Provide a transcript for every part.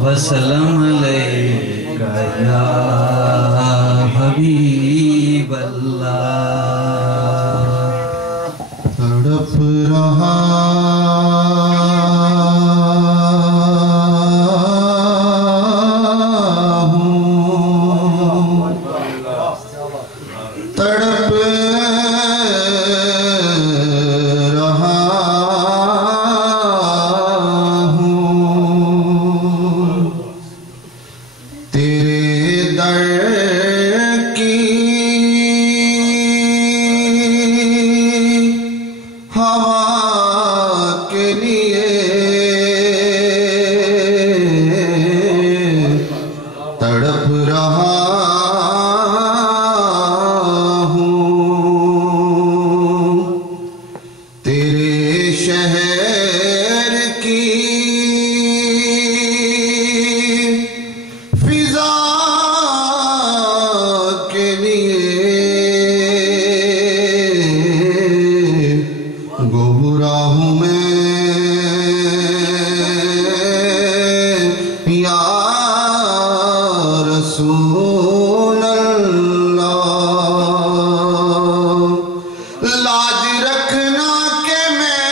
وسلم علیکہ یا حبیب اللہ تڑپ رہا ہوں تڑپ رہا ہوں تیرے در کی ہوا کے لیے تڑپ رہا ہوں تیرے شہر کی فضا کے لیے گمراہ ہوں میں یا رسول اللہ لاج رکھنا کہ میں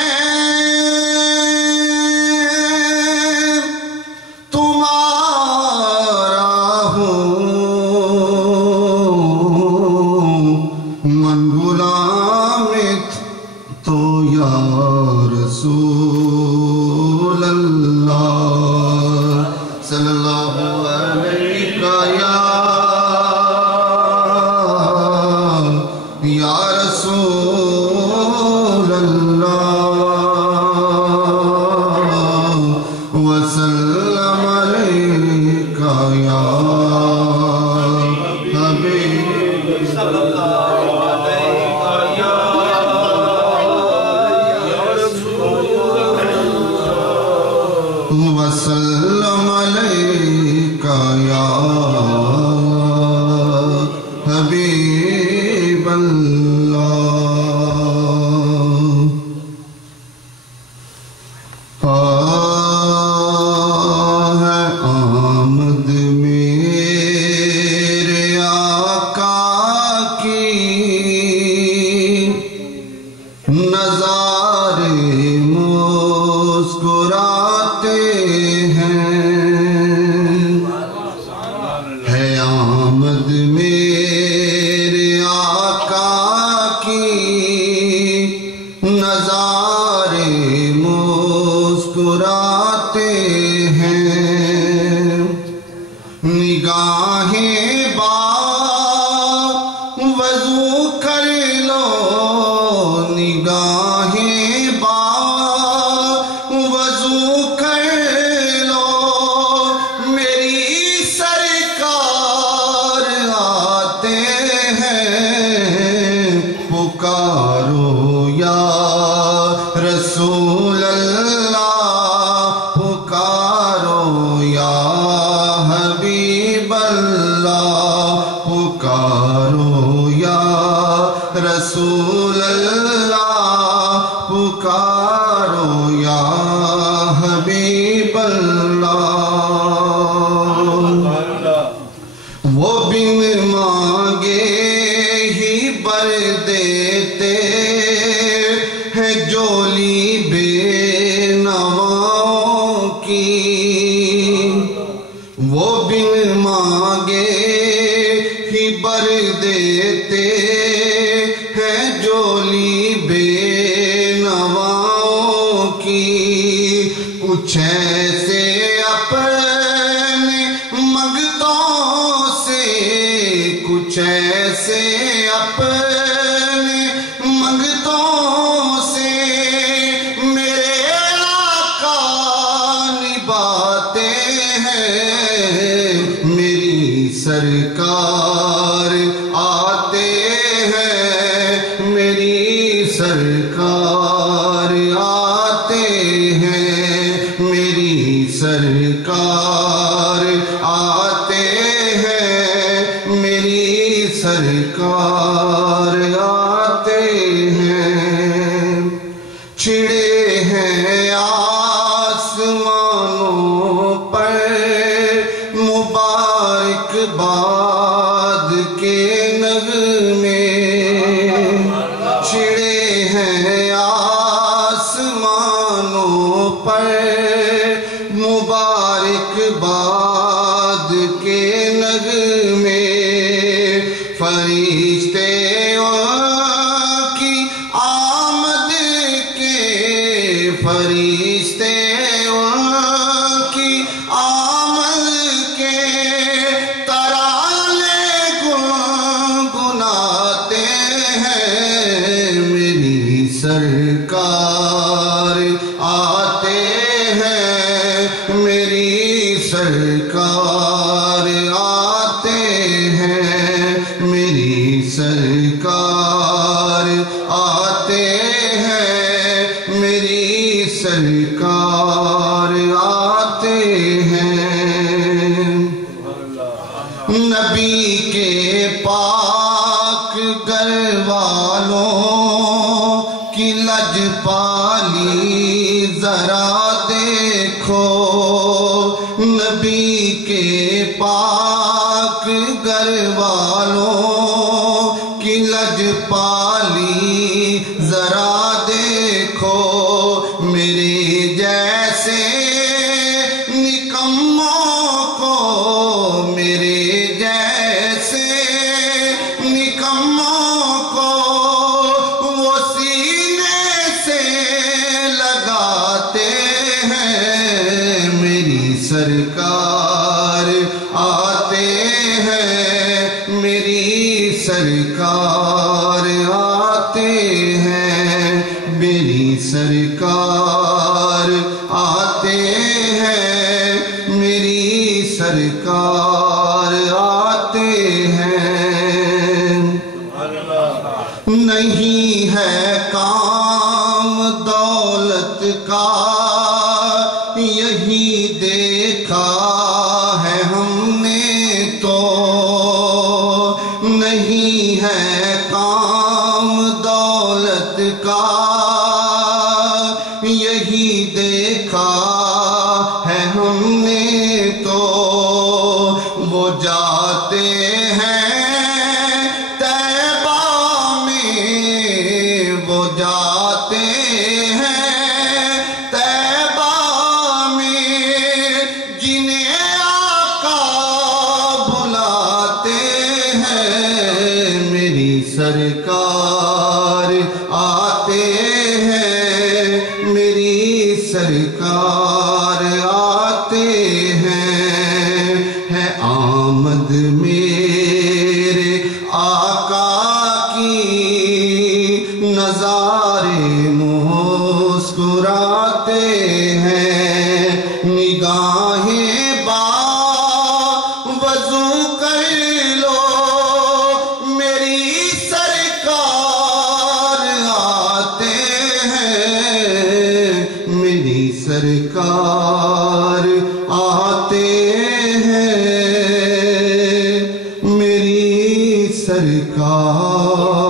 تمہارا ہوں من غلامت تو یا رسول اللہ صلی اللہ علیہ یا رسول اللہ وسلم علیکہ یا حبیب صلی اللہ علیکہ یا رسول اللہ وسلم علیکہ یا حبیب اللہ ہے آمد میرے آقا کی نظارے مسکراتے ہیں ہے آمد میرے آقا کی نظارے مسکراتے ہیں نگاہیں با وضو کر لو نگاہیں با وضو کر لو میری سرکار آتے ہیں پکارو یا رسول اللہ پکارو یا حبیب اللہ پکارو یا رسول اللہ پکارو یا حبیب اللہ وہ بن مانگے ہی بر دیتے ہیں جولی بے نواؤں کی وہ بن مانگے ہی بر دیتے ہیں جولی بے نواؤں کی کچھ ایسے اپنے منگتوں سے کچھ ایسے اپنے منگتوں سے میرے آقا نبھاتے ہیں میری سرکار آتے ہیں میری سرکار آتے ہیں میری ہیں چھڑے ہیں آسمانوں پر مبارک باد کے نغمے چھڑے ہیں آسمانوں پر مبارک باد کے نغمے فرشتے کی آمد کے فرشتے کی آمد کے ترانے گنگناتے ہیں میری سرکار آتے ہیں میری سرکار آتے ہیں میری سرکار آتے ہیں میری سرکار آتے ہیں نبی کے پاک گھر والوں کی لجپالی ذرا دیکھو نبی کے پاک گھر والوں کی لجپالی ذرا دیکھو میرے جیسے نکموں کو میرے جیسے نکموں کو وہ سینے سے لگاتے ہیں میری سرکار آتے ہیں میری سرکار آتے ہیں میری سرکار آتے ہیں میری سرکار آتے ہیں نہیں ہے کام دولت کا یہی دیکھا ہے ہم نے تو نہیں ہے کام دولت کا یہی دیکھا ہے ہم نے تو وہ جاتے ہیں طیبہ میں وہ جاتے ہیں طیبہ میں جنہیں آقا بلاتے ہیں میری سرکار آتے ہیں میری سرکار آتے ہیں ہے آمد میرے آقا کی نظارے مسکراتے ہیں نگاہیں وضو کر لو میری سرکار آتے ہیں میری سرکار آتے ہیں میری سرکار